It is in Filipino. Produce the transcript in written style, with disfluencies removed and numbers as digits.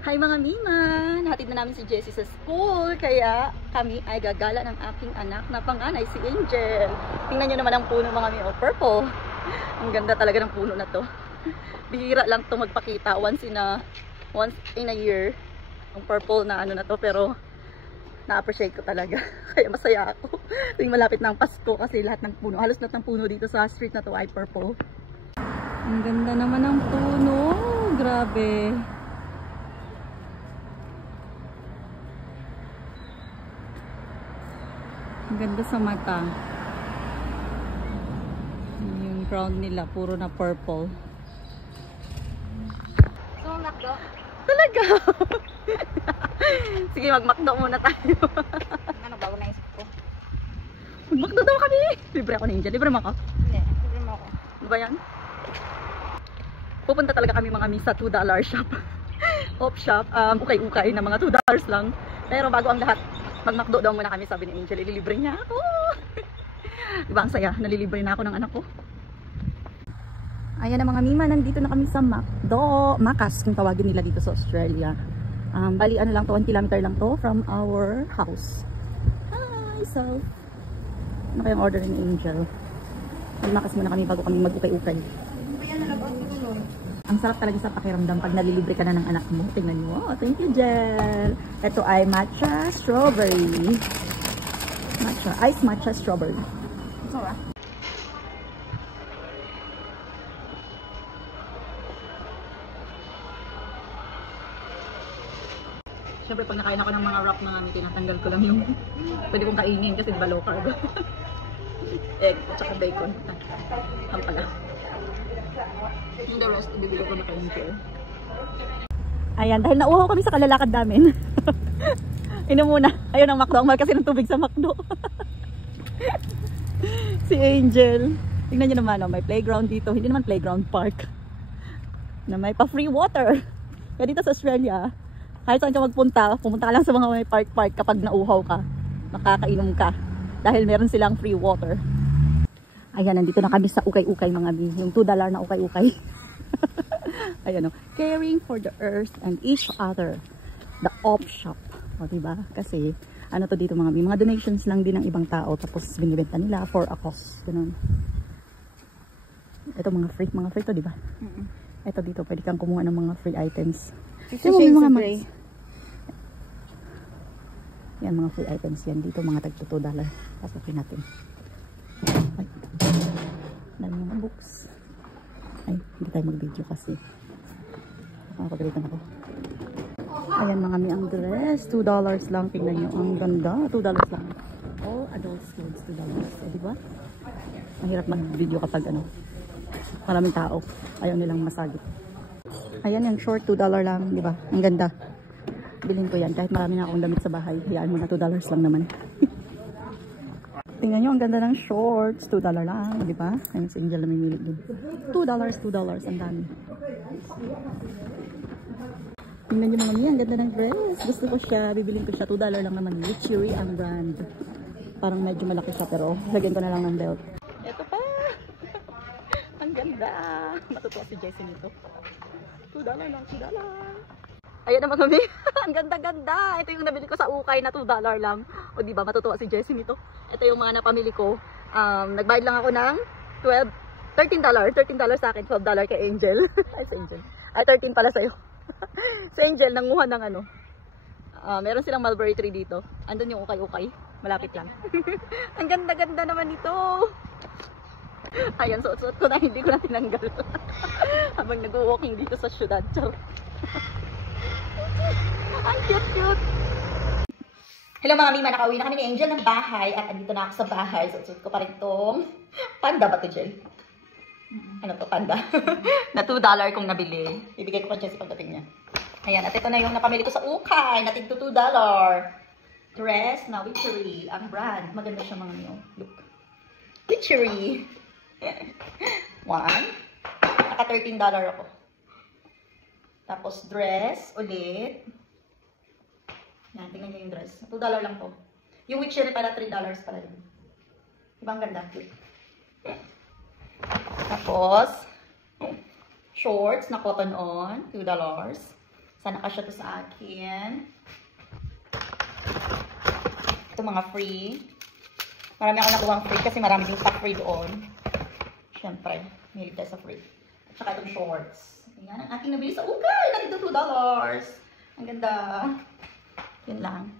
Hi mga Mima! Nahatid na namin si Jessie sa school, kaya kami ay gagala ng aking anak na panganay, si Angel. Tingnan nyo naman ang puno mga Mima, purple. Ang ganda talaga ng puno na to. Bihira lang to magpakita once in a year. Ang purple na ano na to, pero na-appreciate ko talaga. Kaya masaya ako. Tuwing malapit na ang Pasko kasi lahat ng puno, halos lahat ng puno dito sa street na to ay purple. Ang ganda naman ng puno. Grabe. Ang ganda sa mata. Yung ground nila, puro na purple. So, McDo? Talaga? Sige, mag-McDo muna tayo. Ano, bago na isip ko? Mag-McDo daw kami. Libre ako ni Angel. Libre mo ako? Hindi, libre mo ako. Ano ba yan? Pupunta talaga kami mga misa, $2 shop. Off shop. Ukay-ukay na mga $2 lang. Pero bago ang lahat, mag-McDo daw muna kami, sabi ni Angel. Ililibre niya ako. Diba ang saya? Nalilibre na ako ng anak ko. Ayan na mga Mima, nandito na kami sa McDo. Macas, kung tawagin nila dito sa Australia. Bali, ano lang to, 1 kilometer lang to from our house. Hi, so. Ano kayong order ni Angel? Mag-Macas muna kami bago kami mag-ukay-ukay. Ang sarap talaga sa pakiramdam pag nalilibre ka na ng anak mo. Tingnan nyo. Oh, thank you, Jel. Ito ay matcha strawberry. Ice matcha strawberry. Sarap. Siyempre, pag nakain ako ng mga wrap na tinatanggal ko lang yung pwede kong kainin kasi diba low carb. Egg at saka bacon. Ang pala. Yung the rest, bibili ko na kayo here. Ayan, dahil nauhaw kami sa kalalakad namin. Inom muna. Ayun ang McDo. Ang mahal kasi ng tubig sa McDo. Si Angel. Tingnan nyo naman, oh, may playground dito. Hindi naman playground, park. Na may pa-free water. Kaya dito sa Australia, kahit saan ka magpunta, pumunta ka lang sa mga may park kapag nauhaw ka. Makakainom ka. Dahil meron silang free water. Ayan, nandito na kami sa ukay-ukay mga bi. Yung $2 na ukay-ukay. Ayan o. Caring for the earth and each other. The op shop. O diba? Kasi, ano to dito mga bi. Mga donations lang din ng ibang tao. Tapos binibenta nila for a cause. Ganun. Ito mga free to diba? Ito dito, pwede kang kumuha ng mga free items. Shades of Grey. Yan, mga free items yan. Dito mga tag $2. Pasokin natin. Ay. Dami mga books. Ay, hindi tayo mag-video kasi. Nakapagalitan ako. Ayan mga ang dress. $2 lang. Tingnan nyo. Ang ganda. $2 lang. All adults clothes $2. Diba? Mahirap mag-video kapag ano. Maraming tao. Ayaw nilang masagit. Ayan yung short. $2 lang. Diba? Ang ganda. Bilhin ko yan. Kahit marami na akong damit sa bahay. Hayaan mo na $2 lang naman. Tingnan nyo, ang ganda ng shorts. $2 lang, di ba? Ayun si Angel na may din. $2, ang dami. Tingnan nyo mga ang ganda ng dress. Gusto ko siya, bibilin ko siya. $2 lang naman. Witchery ang brand. Parang medyo malaki siya, pero lagyan ko na lang ng belt. Ito pa! Ang ganda! Matutuwa si Jessie nito. $2 lang, $2. Ayan na mga mi. Ang ganda-ganda. Ito yung nabili ko sa ukay na $2 lang. O diba, matutuwa si Jessie nito. Ito yung mga napamili ko. Nagbayad lang ako ng $13 sa akin, $12 kay Angel. Ay, si Angel. Ay, 13 pala sa'yo. Si Angel, nanguha ng ano. Meron silang mulberry tree dito. Andun yung ukay-ukay. Malapit lang. Ang ganda-ganda naman ito. Ayan, suot-suot ko na. Hindi ko na tinanggal. Habang nag-walking dito sa syudad. Ciao. Ang cute-cute. Hello mga Mima, nakauwi na kami ni Angel ng bahay at andito na ako sa bahay. So, ko pa rin itong panda ba ito, Jel? Ano to, panda? Na $2 kong nabili. Ibigay ko pa dyan sa pagdating niya. Ayan, at ito na yung napamili ko sa ukay. Natin to $2. Dress na Witchery. Ang brand. Maganda siya mga niyo. Look. Witchery. One. Naka $13 ako. Tapos dress ulit. Yan, tingnan nyo yung dress. $2 lang to. Yung Witchery pala, $3 pala yun. Diba ang ganda? Tapos, shorts na cotton on, $2. Sana kasya to sa akin. Ito mga free. Marami ako nakuha free kasi marami din stock free doon. Siyempre, mahilig tayo sa free. At saka itong shorts. Ayan ang aking nabili sa Ukay. Nandito $2. Ang ganda. Yun lang.